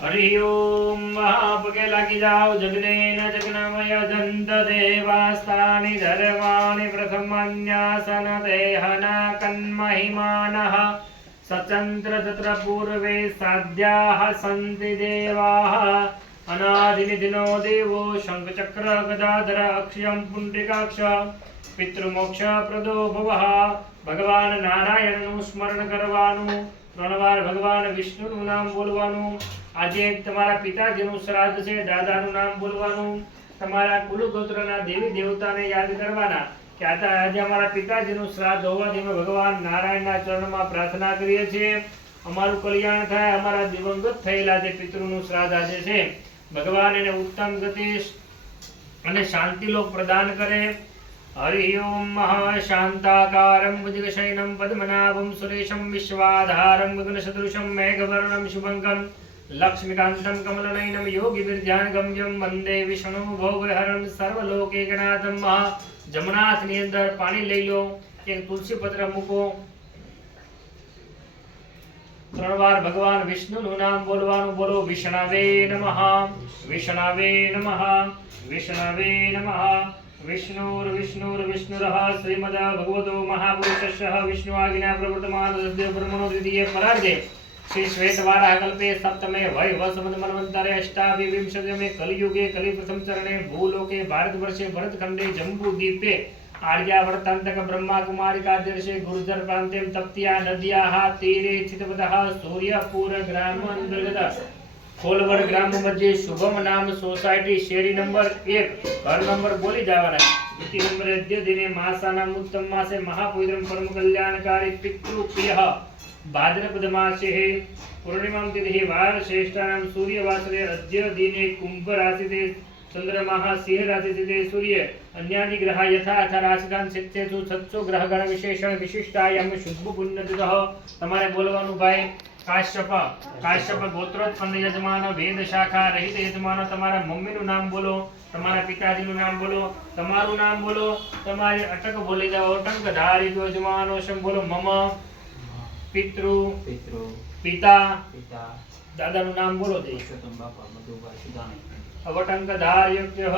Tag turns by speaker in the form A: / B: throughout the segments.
A: हरि ओम महापके लागी जाओ जगनेन जगनमय दंत देवास्तानि धर्माणि प्रथमान्यासन देहन कन्महिमानः सचंत्र तत्र पूर्वे साध्याः सन्ति देवाः। અનાદિનિધિનો દેવો શંખચક્ર ગદાધર અક્ષયમ પુંડ્રિકાક્ષ પિતૃમોક્ષ પ્રદો ભવઃ ભગવાન નારાયણનું સ્મરણ કરવાનું ત્રણ ભગવાન વિષ્ણુનું નામ બોલવાનું આજે તમારા પિતાજીનું શ્રાદ્ધ છે દાદાનું નામ બોલવાનું તમારા કુલગોત્રના દેવી દેવતાને યાદ કરવાના કે આજે અમારા પિતાજીનું શ્રાદ્ધ હોવાથી અમે ભગવાન નારાયણના ચરણમાં પ્રાર્થના કરીએ છીએ અમારું કલ્યાણ થાય અમારા દિવંગત થયેલા જે પિતૃનું શ્રાદ્ધ આજે છે। ભગવાન એને ઉત્તમ ગતિ અને શાંતિલોક પ્રદાન કરે. હરિ ઓમ મહાશાંતાકારમ ભુજગશયનમ પદ્મનાભમ સુરેશમ વિશ્વાધારમ ગગનસદૃશમ મેઘવર્ણમ શુભંકમ લક્ષ્મીકાંતમ કમલનયનમ યોગી ગમ્યમ વંદે વિષ્ણુ ભોગહરમ ગણાતમ મહા જમનાથની અંદર પાણી લઈ લો, એક તુલસી પત્ર મૂકો ત્રણ વાર ભગવાન વિષ્ણુનું નામ બોલવાનું બોલો, વિષ્ણવે નમઃ વિષ્ણવે નમઃ વિષ્ણવે નમઃ, વિષ્ણુર વિષ્ણુર, વિષ્ણુરઃ, શ્રીમદ ભગવતો મહાપુરુષસ્ય, વિષ્ણુ આજ્ઞા પ્રવર્તમાન સદ્ય બ્રહ્મણો દ્વિતીય પરાર્ધે. શ્રી શ્વેતવારા કલ્પે સપ્તમે વય વસમદ મનવંતરે અષ્ટાવિંશતમે કલિયુગે કલિ પ્રથમ ચરણે ભૂલોકે ભારતવર્ષે ભરતખંડે જંબુદ્વીપે આર્યાવર્તાંતક બ્રહ્મા કુમારિકાદર્શે ગુર્જર પ્રાંતે તપ્ત્યા નદ્યાઃ તીરે સ્થિતવતઃ સૂર્યપુર ગ્રામ અંતર્ગત ખોલવડ ગ્રામ મધ્યે શુભમ નામ સોસાયટી શેરી નંબર એક ઘર નંબર બોલી જવાના ઇતિ નંબર અદ્ય દિને માસાનામ ઉત્તમ માસે મહાપવિત્રમ પરમ કલ્યાણકારી પિતૃ પ્રિય ભાદ્રપદ માસે પૂર્ણિમામ તિથિ વાર શ્રેષ્ઠાનામ સૂર્યવાસરે અદ્ય દિને કુંભ રાશિતે ચંદ્રમાહ સિંહ રાશિતે સૂર્ય અન્યાદિ ગ્રહ યથા અથ રાશિકાન સિત્તેષુ સત્સો ગ્રહ ગણ વિશેષણ વિશિષ્ટાયમ શુભ પુણ્યતિથઃ તમારે બોલવાનું ભાઈ કાશ્યપ કાશ્યપ ગોત્રોત્પન્ન યજમાન વેદ શાખા રહિત યજમાન તમારા મમ્મીનું નામ બોલો તમારા પિતાજીનું નામ બોલો તમારું નામ બોલો તમારી અટક બોલી જાઓ અટંક ધારી યજમાનો શમ બોલો મમ પિતૃ
B: પિતૃ
A: પિતા
B: પિતા
A: દાદાનું નામ બોલો તે.
B: પુરુષોત્તમ બાપા મધુભાઈ સુદાણી.
A: અવટંક ધાર્યક્ય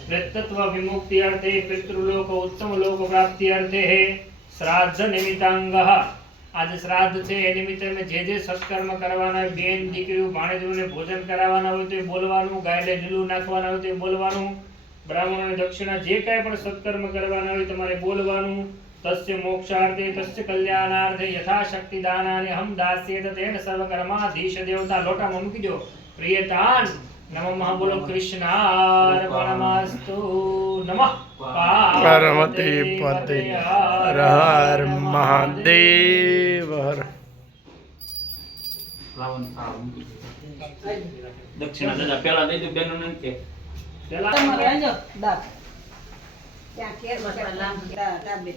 A: શ્રેષ્ઠત્વ વિમુક્તિ અર્થે પિતૃલોક ઉત્તમ લોક પ્રાપ્તિ અર્થે શ્રાદ્ધ નિમિત્તાંગ. આજે શ્રાદ્ધ છે એ નિમિત્તે અમે જે જે સત્કર્મ કરવાના હોય બેન દીકરીઓ ભાણેજોને ભોજન કરાવવાના હોય તે બોલવાનું ગાયને લીલું નાખવાના હોય તે બોલવાનું. બ્રાહ્મણોને દક્ષિણા જે કાંઈ પણ સત્કર્મ કરવાના હોય તમારે બોલવાનું. તસ્ય મોક્ષાર્થે તસ્ય કલ્યાણાર્થે યથાશક્તિ દાનાને હમ દાસ્યેત તેન સર્વકર્માધીશ દેવતા લોટામાં મૂકી દો પ્રિયતાન નમઃ બોલો કૃષ્ણાર્પણમસ્તુ નમઃ
C: પાર્વતી પતે હર હર મહાદેવ હર.
B: દક્ષિણા દાદા પેલા દઈ દો બેનો ને કે
A: પેલા
D: ત્યાં કેર બસા લાંબ દા દાબે